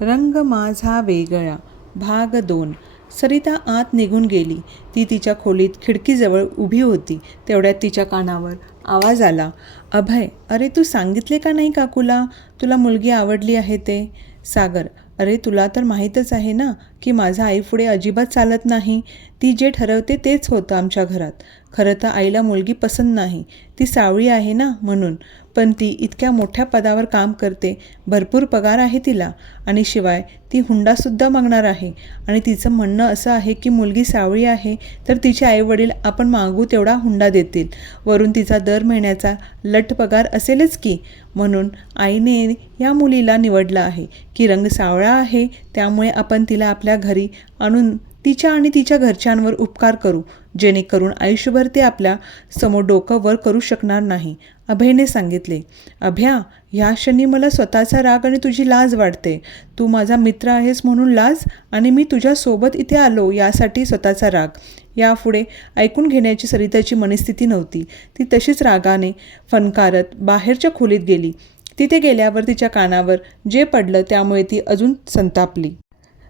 रंग माझा वेगळा भाग 2. सरिता आत निघून गेली. ती तिच्या खोलीत खिडकीजवळ उभी होती. तेवढ्यात तिच्या कानावर आवाज आला, अभय, अरे तू सांगितले का नाही काकूला तुला मुलगी आवडली आहे ते? सागर, अरे तुला तर माहीतच आहे ना की माझा आईपुढे अजिबात चालत नाही. ती जे ठरवते तेच होतं आमच्या घरात. खरं तर आईला मुलगी पसंत नाही, ती सावळी आहे ना म्हणून. पण ती इतक्या मोठ्या पदावर काम करते, भरपूर पगार आहे तिला, आणि शिवाय ती हुंडासुद्धा मागणार आहे. आणि तिचं म्हणणं असं आहे की मुलगी सावळी आहे तर तिचे आईवडील आपण मागू तेवढा हुंडा देतील. वरून तिचा दर महिन्याचा लठ पगार असेलच की. म्हणून आईने या मुलीला निवडलं आहे की रंग सावळा आहे, त्यामुळे आपण तिला आपल्या घरी आणून तिच्या आणि तिच्या घरच्यांवर उपकार करू, जेणेकरून आयुष्यभर ते आपल्या समोर डोकं वर करू शकणार नाही, अभयने सांगितले. अभ्या, ह्या क्षणी मला स्वतःचा राग आणि तुझी लाज वाटते. तू माझा मित्र आहेस म्हणून लाज, आणि मी तुझ्यासोबत इथे आलो यासाठी स्वतःचा राग. यापुढे ऐकून घेण्याची सरिताची मनस्थिती नव्हती. ती तशीच रागाने फणकारत बाहेरच्या खोलीत गेली. तिथे गेल्यावर तिच्या कानावर जे पडलं त्यामुळे ती अजून संतापली.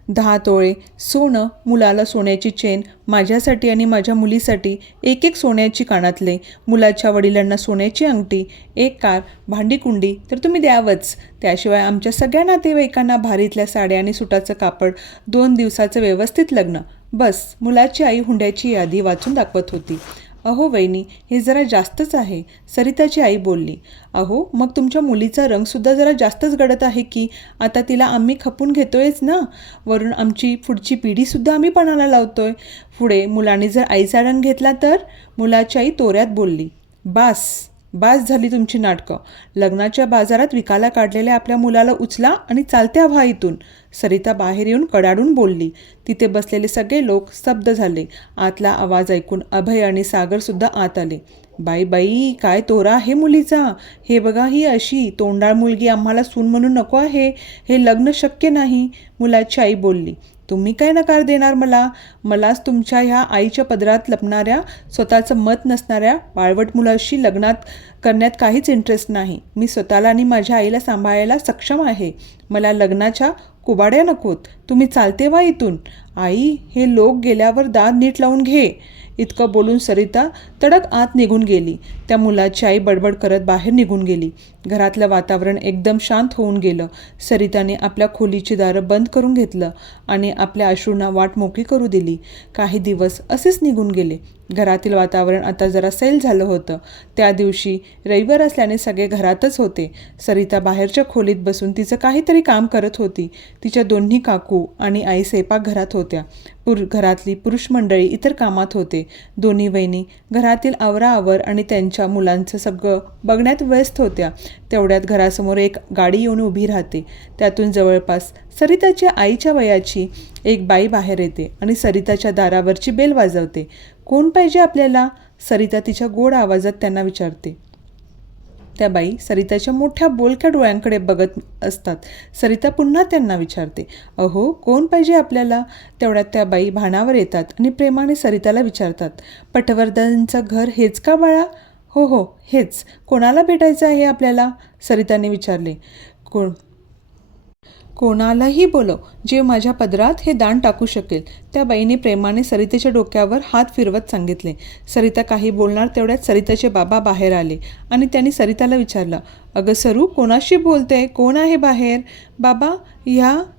10 तोळे सोनं, मुलाला सोन्याची चेन, माझ्यासाठी आणि माझ्या मुलीसाठी एक सोन्याची कानातले, मुलाच्या वडिलांना सोन्याची अंगठी, एक कार, भांडीकुंडी तर तुम्ही द्यावंच. त्याशिवाय आमच्या सगळ्या नातेवाईकांना भारीतल्या साड्या आणि सुटाचं कापड, 2 दिवसाचं व्यवस्थित लग्न. बस. मुलाची आई हुंड्याची यादी वाचून दाखवत होती. अहो वहिनी, हे जरा जास्तच आहे, सरिताची आई बोलली. अहो मग तुमच्या मुलीचा रंगसुद्धा जरा जास्तच गडत आहे की. आता तिला आम्ही खपून घेतोयच ना, वरून आमची पुढची पिढीसुद्धा आम्ही पणाला लावतोय. पुढे मुलाने जर आईचा रंग घेतला तर? मुलाची आई तोऱ्यात बोलली. बास झाली तुमची नाटकं. लग्नाच्या बाजारात विकायला काढलेल्या आपल्या मुलाला उचला आणि चालत्या व्हा इथून. सरिता बाहेर येऊन कडाडून बोलली. तिथे बसलेले सगळे लोक स्तब्ध झाले. आतला आवाज ऐकून अभय आणि सागरसुद्धा आत आले. बाई, काय तोरा आहे मुलीचा. हे बघा, ही अशी तोंडाळ मुलगी आम्हाला सून म्हणून नको आहे. हे लग्न शक्य नाही, मुलाची आई बोलली. तुम्ही काय नकार देणार मलाच तुमच्या ह्या आईच्या पदरात लपणाऱ्या, स्वतःचं मत नसणाऱ्या वाळवट मुलाशी लग्नात करण्यात काहीच इंटरेस्ट नाही. मी स्वतःला आणि माझ्या आईला सांभाळायला सक्षम आहे. मला लग्नाच्या कुबाड्या नकोत. तुम्ही चालते व्हा इथून. आई, हे लोक गेल्यावर दाद नीट लावून घे. इतकं बोलून सरिता तडक आत निघून गेली. त्या मुलाची आई बडबड करत बाहेर निघून गेली. घरातलं वातावरण एकदम शांत होऊन गेलं. सरिताने आपल्या खोलीची दारं बंद करून घेतलं आणि आपल्या अश्रूंना वाट मोकळी करू दिली. काही दिवस असेच निघून गेले. घरातील वातावरण आता जरा सैल झालं होतं. त्या दिवशी रविवार असल्याने सगळे घरातच होते. सरिता बाहेरच्या खोलीत बसून तिचं काहीतरी काम करत होती. तिच्या दोन्ही काकू आणि आई स्वयंपाकघरात होत्या. घरातली पुरुष मंडळी इतर कामात होते. दोन्ही वहिनी घरातील आवराआवर आणि त्यांच्या मुलांचं सगळं बघण्यात व्यस्त होत्या. तेवढ्यात घरासमोर एक गाडी येऊन उभी राहते. त्यातून जवळपास सरिताच्या आईच्या वयाची एक बाई बाहेर येते आणि सरिताच्या दारावरची बेल वाजवते. कोण पाहिजे आपल्याला? सरिता तिच्या गोड आवाजात त्यांना विचारते. त्या बाई सरिताच्या मोठ्या बोलक्या डोळ्यांकडे बघत असतात. सरिता पुन्हा त्यांना विचारते, अहो कोण पाहिजे आपल्याला? तेवढ्यात त्या बाई भानावर येतात आणि प्रेमाने सरिताला विचारतात, पटवर्धनचं घर हेच का बाळा? हो, हेच. कोणाला भेटायचं आहे आपल्याला? सरिताने विचारले. कोणालाही बोलव, जे माझ्या पदरात हे दान टाकू शकेल, त्या बाईने प्रेमाने सरितेच्या डोक्यावर हात फिरवत सांगितले. सरिता काही बोलणार तेवढ्यात सरिताचे बाबा बाहेर आले आणि त्यांनी सरिताला विचारलं, अगं सरू, कोणाशी बोलते? कोण आहे बाहेर? बाबा,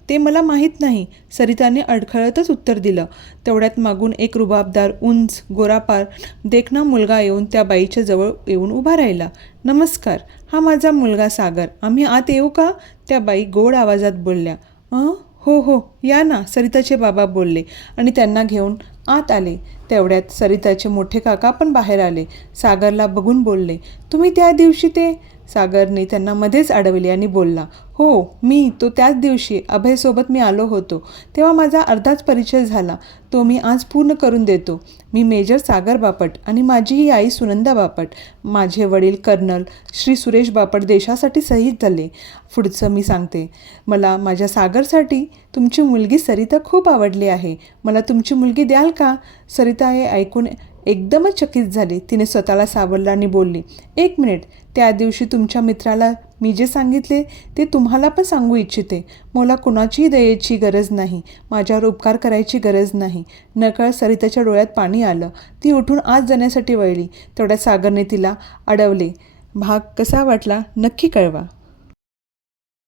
ते मला माहीत नाही, सरिताने अडखळतच उत्तर दिलं. तेवढ्यात मागून एक रुबाबदार, उंच, गोरापार देखणा मुलगा येऊन त्या बाईच्या जवळ येऊन उभा राहिला. नमस्कार, हा माझा मुलगा सागर. आम्ही आत येऊ का? त्या बाई गोड आवाजात बोलल्या. हो, या ना, सरिताचे बाबा बोलले आणि त्यांना घेऊन आत आले. तेवढ्यात सरिताचे मोठे काका पण बाहेर आले. सागरला बघून बोलले, तुम्ही त्या दिवशी ते? सागरने त्यांना मध्येच अडवले आणि बोलला, हो, तो त्याच दिवशी अभयसोबत मी आलो होतो, तेव्हा माझा अर्धाच परिचय झाला. तो मी आज पूर्ण करून देतो. मी मेजर सागर बापट आणि माझी ही आई सुनंदा बापट. माझे वडील कर्नल श्री सुरेश बापट देशासाठी शहीद झाले. पुढचं मी सांगते. मला माझ्या सागरसाठी तुमची मुलगी सरिता खूप आवडली आहे. मला तुमची मुलगी द्याल का? सरिता हे ऐकून एकदमच चकित झाली. तिने स्वतःला सावरलं आणि बोलली, "एक मिनिट, त्या दिवशी तुमच्या मित्राला मी जे सांगितले ते तुम्हाला पण सांगू इच्छिते. मला कुणाचीही दयेची गरज नाही, माझ्यावर उपकार करायची गरज नाही." नकळत सरिताच्या डोळ्यात पाणी आलं. ती उठून आत जाण्यासाठी वळली. तेवढ्यात सागरने तिला अडवले. भाग कसा वाटला नक्की कळवा.